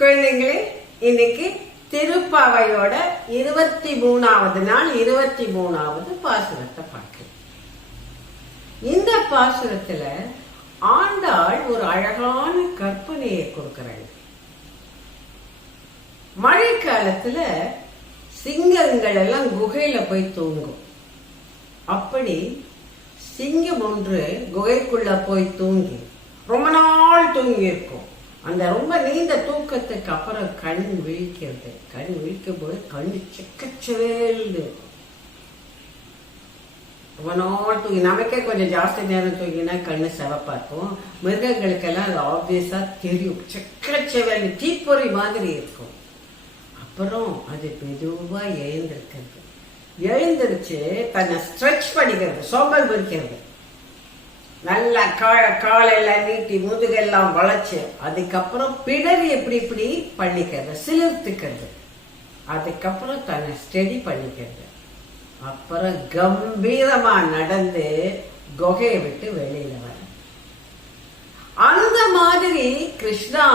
குழந்தைங்களே, இன்னைக்கு திருப்பாவையோட 23வது நாள் 23வது பாசுரத்தை பார்க்கலாம். இந்த பாசுரத்துல ஆண்டாள் ஒரு அழகான கற்பனையை கொடுக்கிறாங்க. மழை காலத்துல சிங்கங்கள் எல்லாம் குகையில போய் தூங்கும். அப்படி சிங்கம் ஒன்று குகைக்குள்ள போய் தூங்கி ரொம்ப நாள் தூங்கி இருக்கும். அந்த ரொம்ப நீண்ட தூக்கத்துக்கு அப்புறம் கண் விழிக்கிறது. கண் விழிக்கும் போது கண்ணு செக்கச்சவேல் இருக்கும். ரொம்ப நாள் தூங்கி, நமக்கே கொஞ்சம் ஜாஸ்தி நேரம் தூங்கினா கண்ணு செவப்பா இருக்கும். மிருகங்களுக்கெல்லாம் அது ஆப்வியஸா தெரியும், செக்கச்சவேல் தீப்பொறி மாதிரி இருக்கும். அப்புறம் அது மெதுவா எழுந்திருச்சு தன்னை ஸ்ட்ரெச் பண்ணிக்கிறது, சோம்பல் பிடிக்கிறது. நல்லா காலெல்லாம் நீட்டி முதுகெல்லாம் வளைச்சு அதுக்கப்புறம் பிடரி இப்படி பண்ணிக்கிறது, சிலிர்த்துக்கிறது. அதுக்கப்புறம் தன்னை ஸ்டெடி பண்ணிக்கிறது. அப்புறம் கம்பீரமா நடந்து குகையை விட்டு வெளியில வர. அந்த மாதிரி கிருஷ்ணா,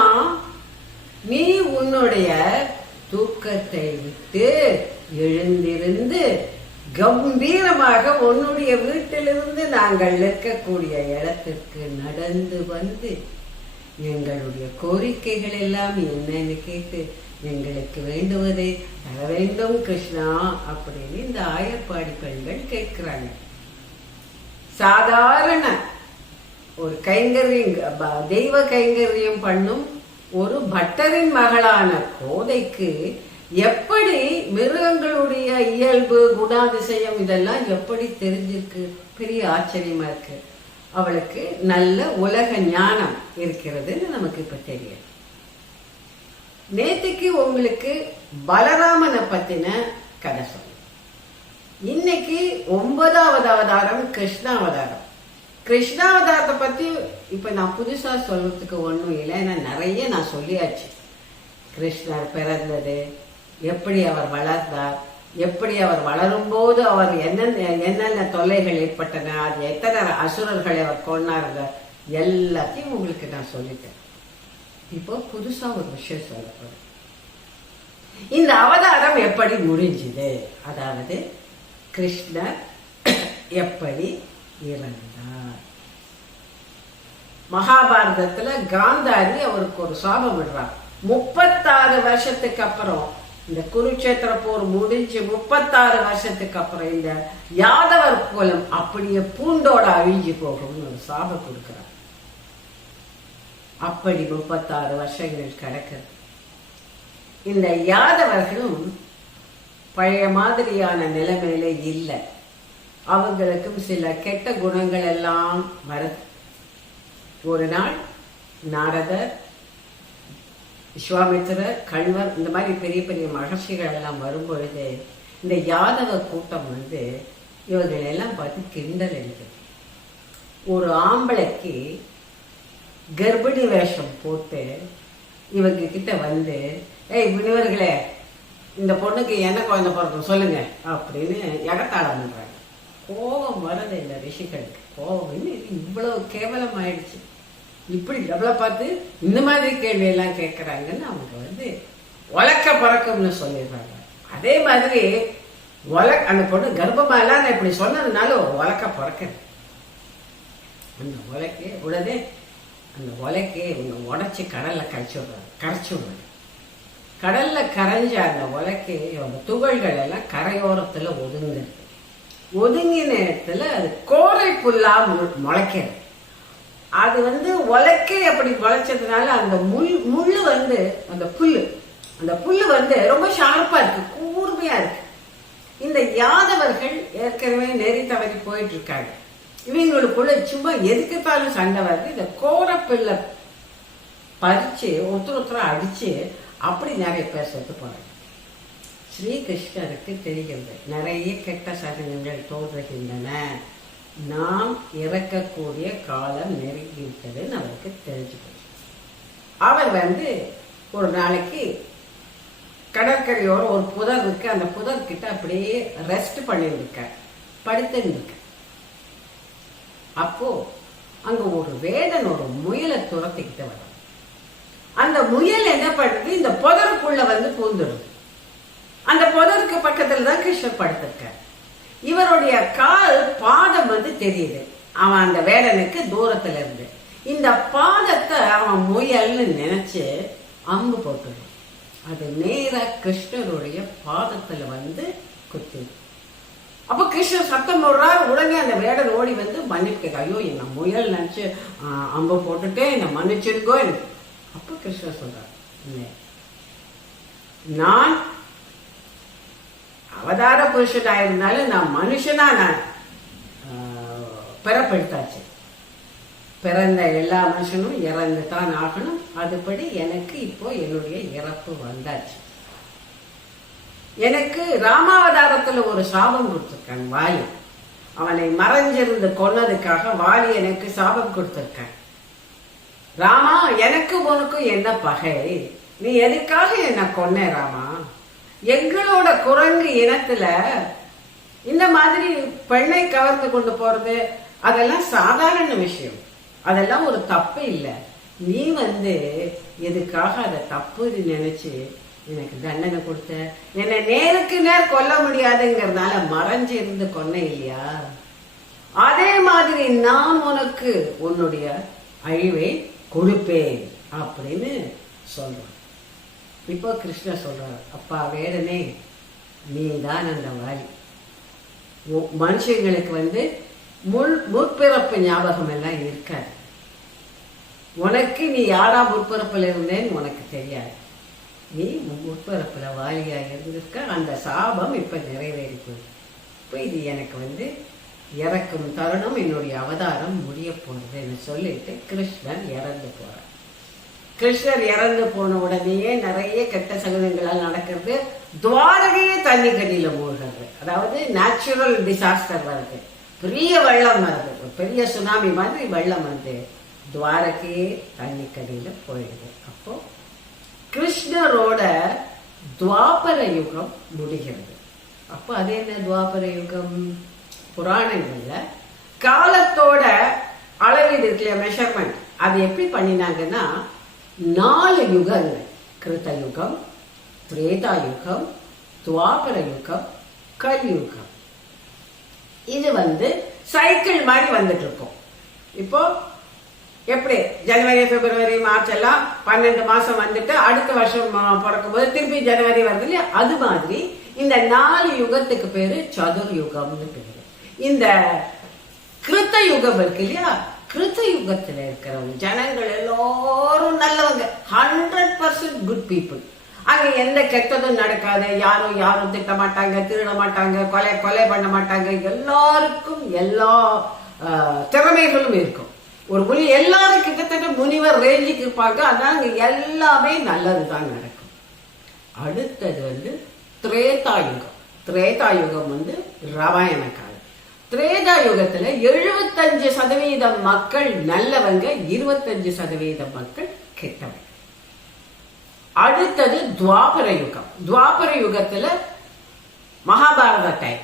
நீ உன்னுடைய தூக்கத்தை விட்டு எழுந்திருந்து கம்பீரமாக உன்னுடைய வீட்டிலிருந்து நாங்கள் இருக்கக்கூடிய இடத்திற்கு நடந்து வந்து எங்களுடைய கோரிக்கைகள் எல்லாம் என்னன்னு கேட்டு எங்களுக்கு வேண்டுவதை தர வேண்டும் கிருஷ்ணா அப்படின்னு இந்த ஆயர்பாடி பெண்கள் கேட்கிறாங்க. சாதாரண ஒரு கைங்கரியம், தெய்வ கைங்கரியம் பண்ணும் ஒரு பட்டரின் மகளான கோதைக்கு எப்படி மிருகங்களுடைய இயல்பு, குணாதிசயம் இதெல்லாம் எப்படி தெரிஞ்சிருக்கு? பெரிய ஆச்சரியமா இருக்கு. அவளுக்கு நல்ல உலக ஞானம் இருக்கிறதுன்னு நமக்கு இப்ப தெரியும். நேற்றுக்கு உங்களுக்கு பலராமனை பத்தின கதை சொல்லு. இன்னைக்கு 9வது அவதாரம் கிருஷ்ணாவதாரம். கிருஷ்ணாவதாரத்தை பத்தி இப்ப நான் புதுசா சொல்றதுக்கு ஒண்ணும் இல்லை, ஏன்னா நிறைய நான் சொல்லியாச்சு. கிருஷ்ணர் பிறந்தது, எப்படி அவர் வளர்ந்தார், எப்படி அவர் வளரும் போது அவர் என்னென்ன தொல்லைகள் ஏற்பட்டன, அது எத்தனை அசுரர்களை அவர் கொண்டாருங்க, எல்லாத்தையும் உங்களுக்கு நான் சொல்லிட்டேன். இப்போ புதுசா ஒரு விஷயம் சொல்லப்படும். இந்த அவதாரம் எப்படி முடிஞ்சுது, அதாவது கிருஷ்ணர் எப்படி இறந்தார். மகாபாரதத்துல காந்தாரி அவருக்கு ஒரு சாபம் விடுறார். 36 வருஷத்துக்கு அப்புறம், இந்த குருட்சேத்திர போர் முடிஞ்சு 36 வருஷத்துக்கு அப்புறம் இந்த யாதவர் குலம் அப்படியே பூண்டோட அழிஞ்சு போகும்னு ஒரு சாபம் கொடுக்கிறார். அப்படி 36 வருஷங்கள் கிடக்குது. இந்த யாதவர்களும் பழைய மாதிரியான நிலைமையில இல்லை. அவங்களுக்கும் சில கெட்ட குணங்கள் எல்லாம் வருது. ஒரு நாள் நாரதர், விஸ்வாமித்திரர், கண்வர், இந்த மாதிரி பெரிய பெரிய மகர்ஷிகள் எல்லாம் வரும் பொழுது இந்த யாதவ கூட்டம் வந்து இவர்கள் எல்லாம் பார்த்து கிண்டல் எழுது. ஒரு ஆம்பளைக்கு கர்ப்பிணி வேஷம் போட்டு இவங்க கிட்ட வந்து, ஏய் முனிவர்களே, இந்த பொண்ணுக்கு என்ன குழந்தை பிறக்கும் சொல்லுங்க அப்படின்னு எகத்தாளம் பண்றாங்க. கோபம் வரது இந்த ரிஷிகளுக்கு. கோபம் இது இவ்வளவு கேவலம் ஆயிடுச்சு, இப்படி நம்மளை பார்த்து இந்த மாதிரி கேள்வி எல்லாம் கேட்கறாங்கன்னு அவங்க வந்து உலக்க பறக்கும்னு சொல்லிடுறாங்க. அதே மாதிரி அந்த பொண்ணு கர்ப்பமா எல்லாம் நான் இப்படி சொன்னதுனால ஒரு உலக்க பிறக்குது. அந்த உலக்கே உடனே அந்த உலக்கையை இவங்க உடச்சி கடல்ல கரைச்சி விடுறாங்க. கடல்ல கரைஞ்ச அந்த உலக்கையை அவங்க துகள்கள் எல்லாம் கரையோரத்துல ஒதுங்கின இடத்துல அது கோரை புல்லா முளைக்கிறது. அது வந்து உலக்கை அப்படி முளைச்சதுனால அந்த முள்ளு வந்து அந்த புல்லு வந்து ரொம்ப ஷார்ப்பா இருக்கு, கூர்மையா இருக்கு. இந்த யாதவர்கள் ஏற்கனவே நெறி தவறி போயிட்டு இருக்காங்க. இவங்களுக்குள்ள சும்மா எதுக்குத்தாலும் சண்டை வருது. இந்த கோரப்புல்ல பறிச்சு ஒருத்தர் அடிச்சு அப்படி நிறைய பேர் செத்து போறாங்க. ஸ்ரீகிருஷ்ணருக்கு தெரிகிறது நிறைய கெட்ட சகனங்கள் தோன்றுகின்றன, நாம் இறக்கக்கூடிய காலம் நெருங்கிவிட்டதுன்னு அவருக்கு தெரிஞ்சு போச்சு. அவர் வந்து ஒரு நாளைக்கு கடற்கரையோட ஒரு புதர் இருக்கு, அந்த புதர்கிட்ட அப்படியே ரெஸ்ட் பண்ணிருக்க, படுத்துருக்க. அப்போ அங்க ஒரு வேடன் ஒரு முயலை துரத்திக்கிட்டு வரும். அந்த முயல் என்ன பண்ணுது, இந்த புதருக்குள்ள வந்து பூந்துடுது. அந்த புதருக்கு பக்கத்துல தான் கிருஷ்ணர் படுத்திருக்கார். இவருடைய கால் பாதம் வந்து தெரியுது அவன் அந்த வேடனுக்கு தூரத்துல இருந்து. இந்த பாதத்தை அவன் முயல்னு நினைச்சு அம்பு போட்டுடும். அது நேர கிருஷ்ணருடைய பாதத்துல வந்து குத்திது. அப்ப கிருஷ்ணர் சத்தம் போடுறாரு. உடனே அந்த வேடன் ஓடி வந்து மன்னிப்பு கேட்க, ஐயோ என்ன முயல் நினைச்சு அம்பு போட்டுட்டே என்ன மன்னிச்சிருக்கோ. அப்ப கிருஷ்ணர் சொல்றாரு, நான் அவதார புருஷனா இருந்தாலும் நான் மனுஷனா நான் பிறப்பெடுத்தாச்சு. பிறந்த எல்லா மனுஷனும் இறந்து தான் ஆகணும். அதுபடி எனக்கு இப்போ என்னுடைய இறப்பு வந்தாச்சு. எனக்கு ராமாவதாரத்துல ஒரு சாபம் கொடுத்திருக்கான் வாலி. அவனை மறைஞ்சிருந்து கொன்னதுக்காக வாலி எனக்கு சாபம் கொடுத்திருக்கான். ராமா, எனக்கு உனக்கும் என்ன பகை? நீ எதுக்காக என்ன கொன்ன ராமா? எங்களோட குரங்கு இனத்துல இந்த மாதிரி பெண்ணை கவர்ந்து கொண்டு போறது அதெல்லாம் சாதாரண விஷயம். அதெல்லாம் ஒரு தப்பு இல்லை. நீ வந்து எதுக்காக அதை தப்புன்னு நினைச்சு எனக்கு தண்டனை கொடுத்த? என்னை நேருக்கு நேர் கொல்ல முடியாதுங்கிறதுனால மறைஞ்சு இருந்து கொன்ன இல்லையா? அதே மாதிரி நான் உனக்கு உன்னுடைய அழிவை கொடுப்பேன் அப்படின்னு சொல்றான். இப்போ கிருஷ்ணர் சொல்றார், அப்பா வேடனே, நீ தான் அந்த வாலி. மனுஷங்களுக்கு வந்து முற்பிறப்பு ஞாபகம் எல்லாம் இருக்காது. உனக்கு நீ யாரா முற்பிறப்புல இருந்தேன்னு உனக்கு தெரியாது. நீ முற்பிறப்புல வாலியா இருந்திருக்க. அந்த சாபம் இப்ப நிறைவேறி போகுது. இப்போ இது எனக்கு வந்து இறக்கும் தருணம், என்னுடைய அவதாரம் முடிய போறதுன்னு சொல்லிட்டு கிருஷ்ணர் இறந்து போறார். கிருஷ்ணர் இறந்து போன உடனேயே நிறைய கெட்ட சகுனங்களால் நடக்கிறது. துவாரகையே தண்ணி கடியில மூழ்கிறது. அதாவது நேச்சுரல் டிசாஸ்டர் வருது, பெரிய வெள்ளம் வருது, ஒரு பெரிய சுனாமி மாதிரி வெள்ளம் வந்து துவாரகையே தண்ணி கடியில போயிடுது. அப்போ கிருஷ்ணரோட துவாபர யுகம் முடிகிறது. அப்போ அது என்ன துவாபர யுகம்? புராணங்கள்ல காலத்தோட அளவீடு இருக்குல்ல, மெஷர்மெண்ட், அது எப்படி பண்ணினாங்கன்னா 4 யுகங்கள், கிருத்த யுகம், திரேதா யுகம், துவாபர யுகம், கலியுகம். இது வந்து சைக்கிள் மாதிரி வந்துட்டு இருக்கும். இப்போ எப்படி ஜனவரி, பிப்ரவரி, மார்ச் எல்லாம் 12 மாசம் வந்துட்டு அடுத்த வருஷம் பிறக்கும் போது திருப்பி ஜனவரி வருது இல்லையா? அது மாதிரி இந்த 4 யுகத்துக்கு பேரு சதுர் யுகம்னு பேரு. இந்த கிருத்த யுகம் இருக்கு இல்லையா? கிருத்த யுகத்துல இருக்கிறவங்க ஜனங்கள் எல்லாரும் நல்லவங்க, 100% குட் பீப்புள். அங்க எந்த கெட்டதும் நடக்காது. யாரும் திட்ட மாட்டாங்க, திருட மாட்டாங்க, கொலை பண்ண மாட்டாங்க. எல்லாருக்கும் எல்லா திறமைகளும் இருக்கும். ஒரு முனி எல்லாரும் கிட்டத்தட்ட முனிவர் ரேஞ்சுக்கு இருப்பாங்க. அதனால எல்லாமே நல்லதுதான் நடக்கும். அடுத்தது வந்து திரேதா யுகம். திரேதா யுகம் வந்து ராமாயண காலம். திரேதா யுகத்துல 75% மக்கள் நல்லவங்க, 25% மக்கள் கெட்டவங்க. அடுத்தது துவாபர யுகம். துவாபர யுகத்துல மகாபாரத டைம்,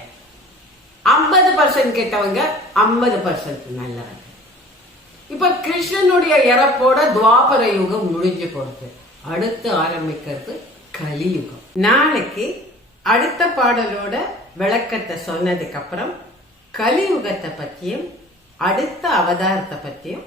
50% கெட்டவங்க, 50% நல்லவங்க. இப்ப கிருஷ்ணனுடைய இறப்போட துவாபர யுகம் முடிஞ்சு போறது. அடுத்து ஆரம்பிக்கிறது கலியுகம். நாளைக்கு அடுத்த பாடலோட விளக்கத்தை சொன்னதுக்கு அப்புறம் கலியுகத்தை பத்தியும் அடுத்த அவதாரத்தை பத்தியும்